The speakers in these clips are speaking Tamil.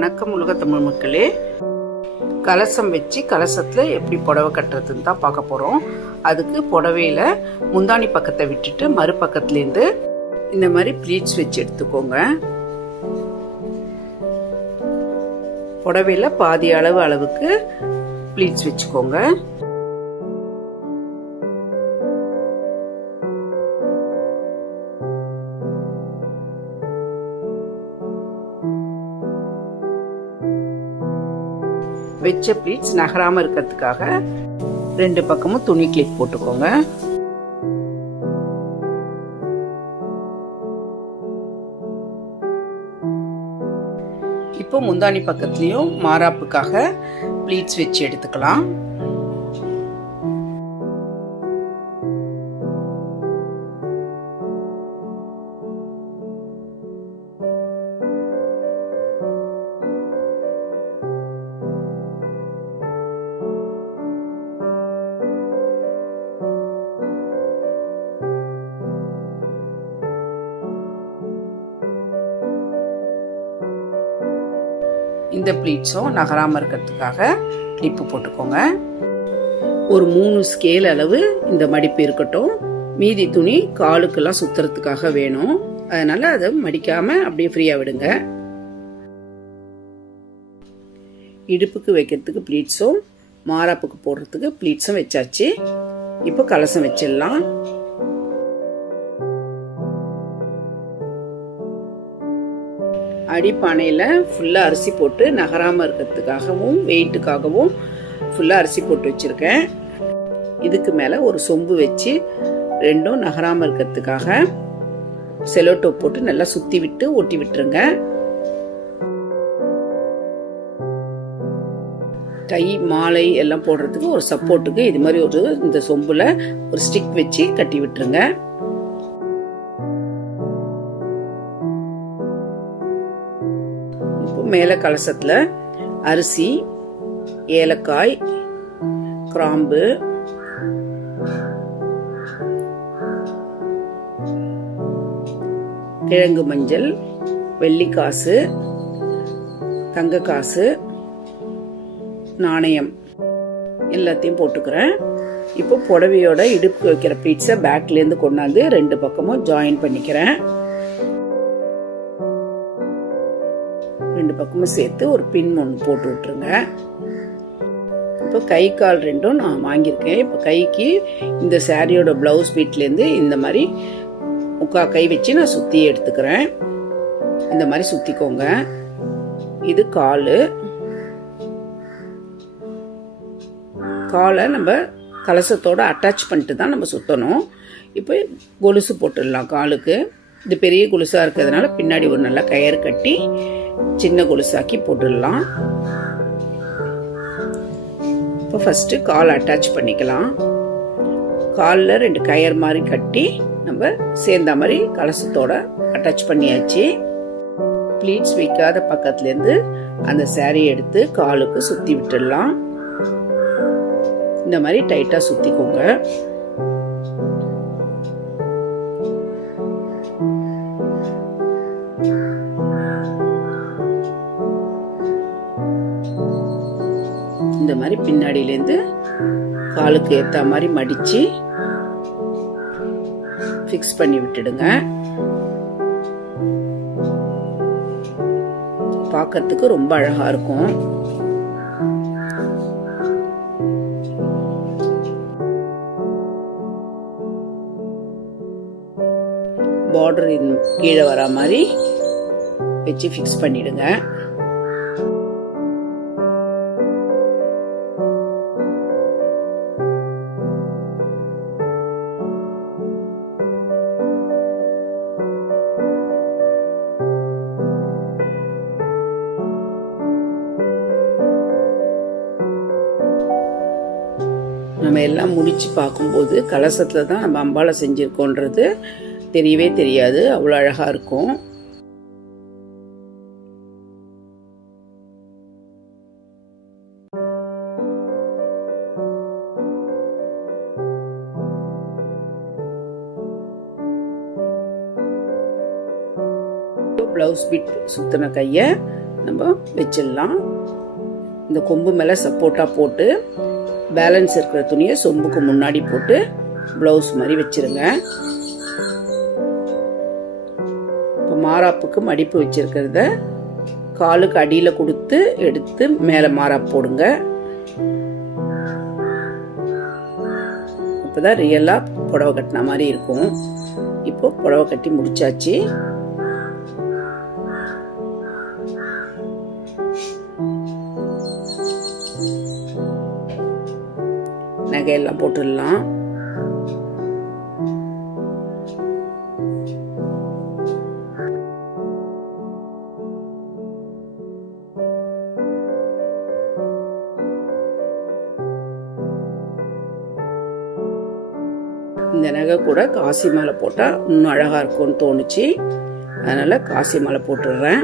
வணக்கம் உலக தமிழ் மக்களே. கலசம் வச்சு கலசத்தில் எப்படி புடவை கட்டுறதுன்னு தான் பார்க்க போகிறோம் அதுக்கு புடவையில் முந்தானி பக்கத்தை விட்டுட்டு மறுபக்கத்துலேருந்து இந்த மாதிரி ப்ளீட்ஸ் வச்சு எடுத்துக்கோங்க. புடவையில் பாதி அளவு அளவுக்கு ப்ளீட்ஸ் வச்சுக்கோங்க. வச்ச ப்ளீட்ஸ் நகராம இருக்கிறதுக்காக ரெண்டு பக்கமும் துணி கிளிப் போட்டுக்கோங்க. இப்போ முந்தானி பக்கத்துலயும் மாறாப்புக்காக ப்ளீட்ஸ் வச்சு எடுத்துக்கலாம். இந்த ப்ளீட்ஸும் நகராமல் இருக்கிறதுக்காக கிளிப்பு போட்டுக்கோங்க. ஒரு மூணு ஸ்கேல் அளவு இந்த மடிப்பு இருக்கட்டும். மீதி துணி காலுக்கெல்லாம் சுத்துறதுக்காக வேணும். அதனால அதை மடிக்காம அப்படியே ஃப்ரீயா விடுங்க. இடுப்புக்கு வைக்கிறதுக்கு ப்ளீட்ஸும் மாராப்புக்கு போடுறதுக்கு ப்ளீட்ஸும் வச்சாச்சு. இப்போ கலசம் வச்சிடலாம். அடிப்பானையில் ஃபுல்லாக அரிசி போட்டு நகராமல் இருக்கிறதுக்காகவும் வெயிட்டுக்காகவும் ஃபுல்லாக அரிசி போட்டு வச்சுருக்கேன். இதுக்கு மேலே ஒரு சொம்பு வச்சு ரெண்டும் நகராமல் இருக்கிறதுக்காக செலோட்டோ போட்டு நல்லா சுற்றி விட்டு ஒட்டி விட்டுருங்க. கை மாலை எல்லாம் போடுறதுக்கு ஒரு சப்போர்ட்டுக்கு இது மாதிரி ஒரு இந்த சொம்பில் ஒரு ஸ்டிக் வச்சு கட்டி விட்டுருங்க. மேல கலசத்தில் அரிசி ஏலக்காய் கிராம்பு கிழங்கு மஞ்சள் வெள்ளிக்காசு தங்க காசு நாணயம் எல்லாத்தையும் போட்டுக்கிறேன். இப்போ புடவையோட இடுப்புக்கு வைக்கிற பீட்ஸை பேக்லேருந்து கொண்டாந்து ரெண்டு பக்கமும் ஜாயின் பண்ணிக்கிறேன். ரெண்டு பக்கமும் சேர்த்து ஒரு பின் ஒன்று போட்டு விட்டுருங்க. இப்போ கை கால் ரெண்டும் நான் வாங்கியிருக்கேன். இப்போ கைக்கு இந்த சாரியோட பிளவுஸ் பீட்லேருந்து இந்த மாதிரி முக்கா கை வச்சு நான் சுற்றி எடுத்துக்கிறேன். இந்த மாதிரி சுற்றிக்கோங்க இது கால். காலை நம்ம கலசத்தோடு அட்டாச் பண்ணிட்டு தான் நம்ம சுற்றணும் இப்போ கொலுசு போட்டுடலாம் காலுக்கு. இது பெரிய கொலுசாக இருக்கிறதுனால பின்னாடி ஒரு நல்ல கயர் கட்டி சின்ன கொலுசாக்கி போட்டுடலாம். இப்போ ஃபஸ்ட்டு கால் அட்டாச் பண்ணிக்கலாம். காலில் ரெண்டு கயர் மாதிரி கட்டி நம்ம சேர்ந்த மாதிரி கலசத்தோட அட்டாச் பண்ணியாச்சு. ப்ளீட்ஸ் வைக்காத பக்கத்துலேருந்து அந்த சேரீ எடுத்து காலுக்கு சுற்றி விட்டுடலாம். இந்த மாதிரி டைட்டாக சுற்றிக்கோங்க இந்த மாதிரி பின்னாடியிலேருந்து காலுக்கு ஏற்ற மாதிரி மடித்து ஃபிக்ஸ் பண்ணி விட்டுடுங்க. பார்க்கறதுக்கு ரொம்ப அழகாக இருக்கும். பார்டர் கீழே வரா மாதிரி வச்சு ஃபிக்ஸ் பண்ணிடுங்க. நம்ம எல்லாம் முடிச்சு பார்க்கும்போது கலசத்தில் தான் நம்ம அம்பாலை செஞ்சுருக்கோன்றது தெரியவே தெரியாது. அவ்வளோ அழகாக இருக்கும். ப்ளவுஸ் பிட் சுத்தின கையை நம்ம வச்சிடலாம். இந்த கொம்பு மேலே சப்போர்ட்டாக போட்டு பேலன்ஸ் இருக்கிற துணியை சொம்புக்கு முன்னாடி போட்டு ப்ளவுஸ் மாதிரி வச்சிருங்க. இப்போ மாறாப்புக்கு மடிப்பு வச்சுருக்கிறத காலுக்கு அடியில் கொடுத்து எடுத்து மேலே மாறாப்பு போடுங்க. அப்போதான் ரியலாக புடவை கட்டின மாதிரி இருக்கும். இப்போ புடவை கட்டி முடிச்சாச்சு. நகையெல்லாம் போட்டுடலாம். இந்த நகை கூட காசி மாலை போட்டால் இன்னும் அழகாக இருக்கும்னு தோணுச்சு. அதனால் காசி மாலை போட்டுடுறேன்.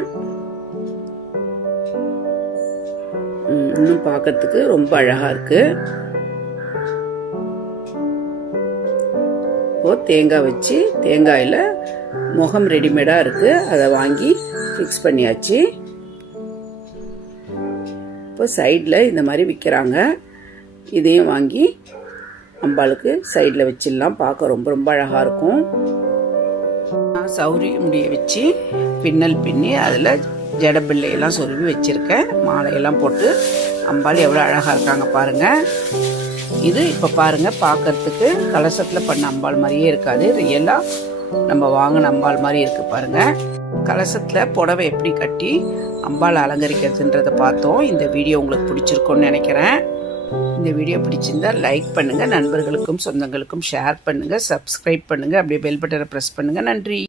இன்னும் பார்க்கறதுக்கு ரொம்ப அழகாக இருக்கு. இப்போ தேங்காய் வச்சு தேங்காயில் முகம் ரெடிமேடாக இருக்கு. அதை வாங்கி ஃபிக்ஸ் பண்ணியாச்சு. இப்போ சைடில் இந்த மாதிரி விற்கிறாங்க இதையும் வாங்கி அம்பாளுக்கு சைடில் வச்சிடலாம். பார்க்க ரொம்ப ரொம்ப அழகாக இருக்கும். நான் சௌரி முடிய வச்சு பின்னல் பின்னி அதில் ஜடபிள்ளையெல்லாம் சொருவி வச்சுருக்கேன். மாலையெல்லாம் போட்டு அம்பாள் எவ்வளோ அழகாக இருக்காங்க பாருங்கள் இது இப்போ பாருங்கள் பார்க்கறதுக்கு கலசத்தில் பண்ண அம்பாள் மாதிரியே இருக்காது. ரியலாக நம்ம வாங்கின அம்பாள் மாதிரி இருக்குது பாருங்கள் கலசத்தில் புடவை எப்படி கட்டி அம்பாள் அலங்கரிக்கிறதுன்றதை பார்த்தோம். இந்த வீடியோ உங்களுக்கு பிடிச்சிருக்கோன்னு நினைக்கிறேன். இந்த வீடியோ பிடிச்சிருந்தா லைக் பண்ணுங்க நண்பர்களுக்கும் சொந்தங்களுக்கும் ஷேர் பண்ணுங்க சப்ஸ்கிரைப் பண்ணுங்க அப்படியே பெல் பட்டனை ப்ரெஸ் பண்ணுங்க. நன்றி.